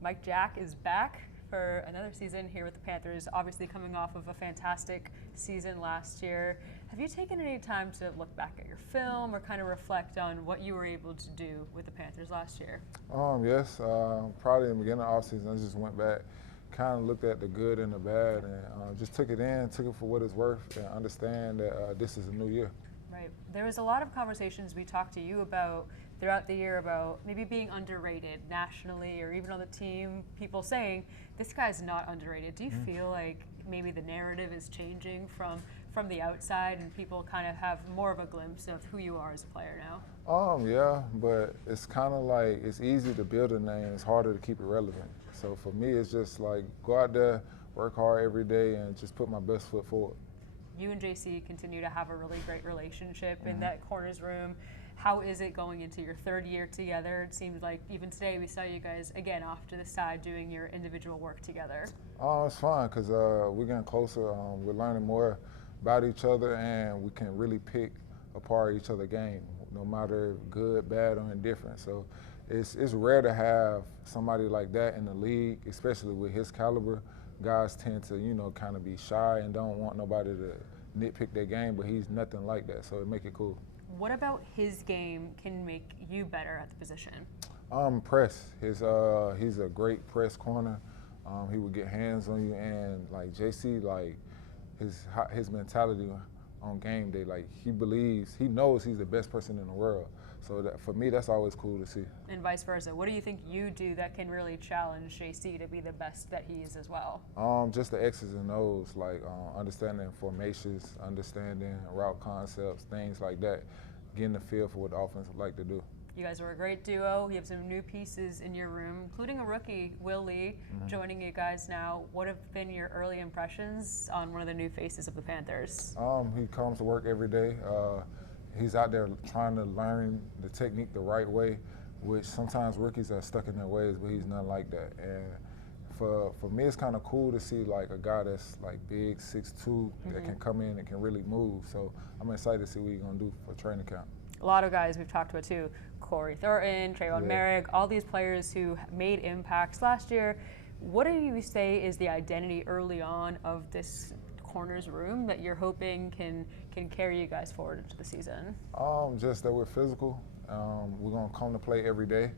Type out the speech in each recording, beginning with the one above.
Mike Jack is back for another season here with the Panthers, obviously coming off of a fantastic season last year. Have you taken any time to look back at your film or kind of reflect on what you were able to do with the Panthers last year? Yes, probably in the beginning of the offseason, I just went back, kind of looked at the good and the bad, and just took it in, took it for what it's worth, and understand that this is a new year. Right. There was a lot of conversations we talked to you about throughout the year about maybe being underrated nationally or even on the team, people saying, this guy's not underrated. Do you feel like maybe the narrative is changing from the outside and people kind of have more of a glimpse of who you are as a player now? Yeah, but it's kind of like it's easy to build a name. It's harder to keep it relevant. So for me, it's just like go out there, work hard every day, and just put my best foot forward. You and JC continue to have a really great relationship in that corners room. How is it going into your third year together? It seems like even today we saw you guys again off to the side doing your individual work together. It's fun because we're getting closer. We're learning more about each other, and we can really pick apart each other's game, no matter good, bad, or indifferent. So it's rare to have somebody like that in the league, especially with his caliber. Guys tend to, kind of be shy and don't want nobody to nitpick their game, but he's nothing like that, so it make it cool. What about his game can make you better at the position? Press. He's a great press corner. He would get hands on you, and like JC, like his mentality on game day, like he knows he's the best person in the world. So that, for me, that's always cool to see. And vice versa. What do you think you do that can really challenge JC to be the best that he is as well? Just the X's and O's, like understanding formations, understanding route concepts, things like that, getting the feel for what the offense would like to do. You guys are a great duo. You have some new pieces in your room, including a rookie, Will Lee, joining you guys now. What have been your early impressions on one of the new faces of the Panthers? He comes to work every day. He's out there trying to learn the technique the right way, which sometimes rookies are stuck in their ways, but he's not like that. And for me, it's kind of cool to see like a guy that's like big, 6'2", that can come in and can really move. So I'm excited to see what he's gonna do for training camp. A lot of guys we've talked about too, Corey Thornton, Trayvon Merrick, all these players who made impacts last year. What do you say is the identity early on of this corners room that you're hoping can carry you guys forward into the season? Just that we're physical. We're gonna come to play every day,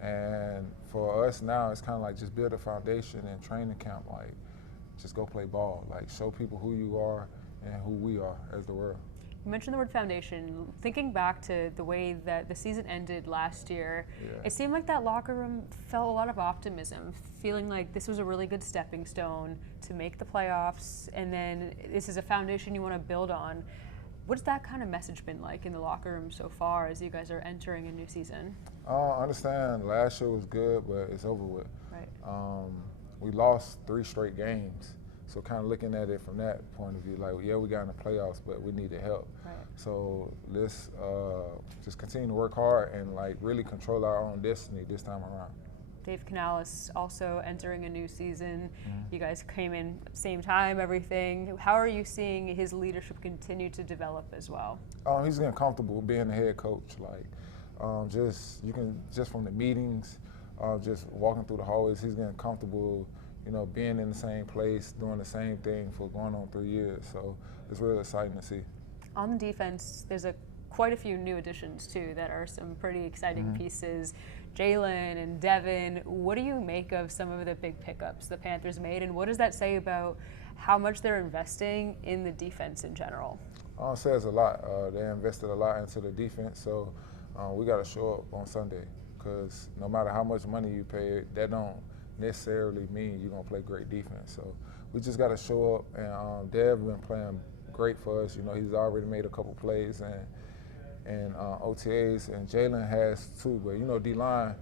and for us now, it's kind of like just build a foundation in training camp. Like, just go play ball. Like, show people who you are and who we are as the world. You mentioned the word foundation. Thinking back to the way that the season ended last year, it seemed like that locker room felt a lot of optimism, feeling like this was a really good stepping stone to make the playoffs, and then this is a foundation you want to build on. What's that kind of message been like in the locker room so far as you guys are entering a new season? I understand last year was good, but it's over with. Right. We lost 3 straight games. So kind of looking at it from that point of view, like, yeah, we got in the playoffs, but we needed help. Right. So let's just continue to work hard and like really control our own destiny this time around. Dave Canales also entering a new season. You guys came in at the same time, everything. How are you seeing his leadership continue to develop as well? He's getting comfortable being the head coach. Like, just from the meetings, just walking through the hallways, he's getting comfortable. Being in the same place, doing the same thing for going on 3 years. So it's really exciting to see. On the defense, there's quite a few new additions too that are some pretty exciting pieces. Jalen and Devin, what do you make of some of the big pickups the Panthers made, and what does that say about how much they're investing in the defense in general? It says a lot. They invested a lot into the defense, so we got to show up on Sunday, because no matter how much money you pay, that don't necessarily mean you're going to play great defense. So we just got to show up, and Dev been playing great for us. He's already made a couple plays and OTAs, and Jalen has too. But D-line,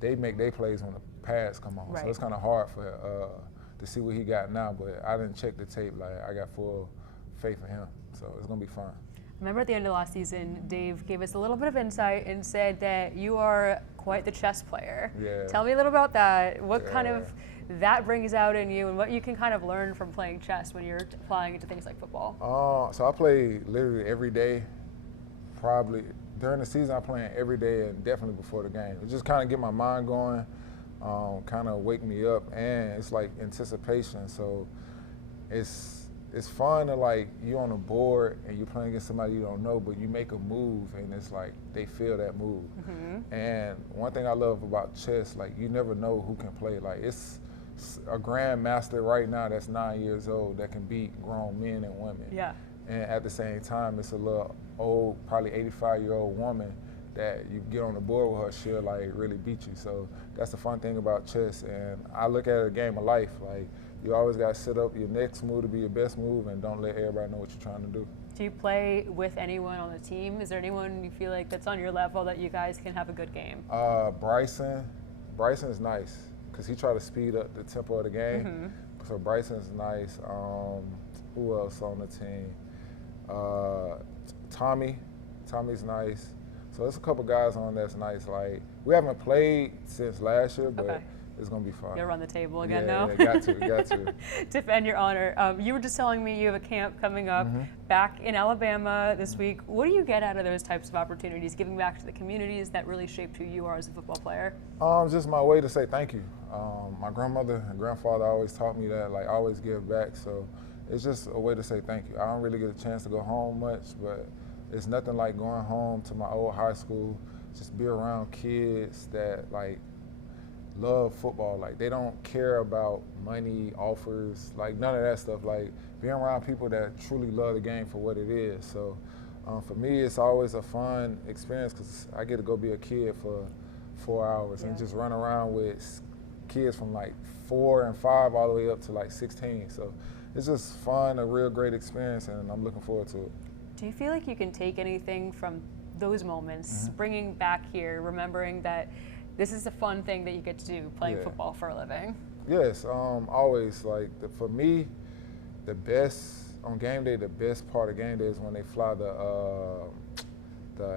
they make their plays when the pads come on. Right. So it's kind of hard for to see what he got now, but I didn't check the tape. Like, I got full faith in him, so it's going to be fun. Remember at the end of last season, Dave gave us a little bit of insight and said that you are quite the chess player. Yeah. Tell me a little about that. What kind of that brings out in you, and what you can kind of learn from playing chess when you're applying it to things like football? So I play literally every day. Probably during the season, I play every day and definitely before the game. It just kind of get my mind going. kind of wake me up, and it's like anticipation. So it's fun to, like, you on a board and you're playing against somebody you don't know, but you make a move and it's like they feel that move. And one thing I love about chess, like, you never know who can play. Like, it's a grandmaster right now that's 9 years old that can beat grown men and women. Yeah. And at the same time, it's a little old, probably 85-year-old woman that you get on the board with her, she'll, like, really beat you. So that's the fun thing about chess. And I look at it as a game of life. Like, you always got to set up your next move to be your best move, and don't let everybody know what you're trying to do. Do you play with anyone on the team? Is there anyone you feel like that's on your level that you guys can have a good game? Bryson's nice because he try to speed up the tempo of the game. So Bryson's nice. Who else on the team? Tommy's nice. So there's a couple guys on that's nice. Like, we haven't played since last year, but it's gonna be fun. You'll run the table again, yeah, though. Yeah, got to. Defend your honor. You were just telling me you have a camp coming up back in Alabama this week. What do you get out of those types of opportunities, giving back to the communities that really shaped who you are as a football player? Just my way to say thank you. My grandmother and grandfather always taught me that, like, always give back. So it's just a way to say thank you. I don't really get a chance to go home much, but it's nothing like going home to my old high school, just be around kids that, like, love football. Like, they don't care about money, offers, like, none of that stuff. Like, being around people that truly love the game for what it is. So for me, it's always a fun experience because I get to go be a kid for 4 hours and just run around with kids from, like, 4 and 5 all the way up to, like, 16. So it's just fun, a real great experience, and I'm looking forward to it. Do you feel like you can take anything from those moments, bringing back here, remembering that this is a fun thing that you get to do, playing football for a living? Yes, always. Like, for me, the best, on game day, the best part of game day is when they fly the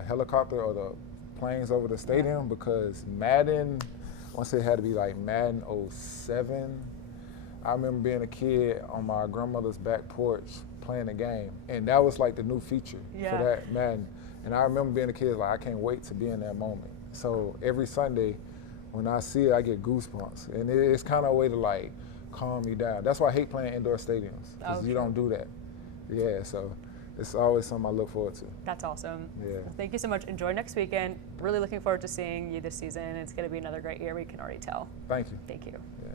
helicopter or the planes over the stadium, because Madden, once it had to be like Madden 07, I remember being a kid on my grandmother's back porch playing the game, and that was like the new feature for that Madden. And I remember being a kid, like, I can't wait to be in that moment. So every Sunday, when I see it, I get goosebumps, and it's kind of a way to, like, calm me down. That's why I hate playing indoor stadiums, because you don't do that. Yeah, so it's always something I look forward to. That's awesome. Yeah. Well, thank you so much. Enjoy next weekend. Really looking forward to seeing you this season. It's going to be another great year. We can already tell. Thank you. Thank you. Yeah.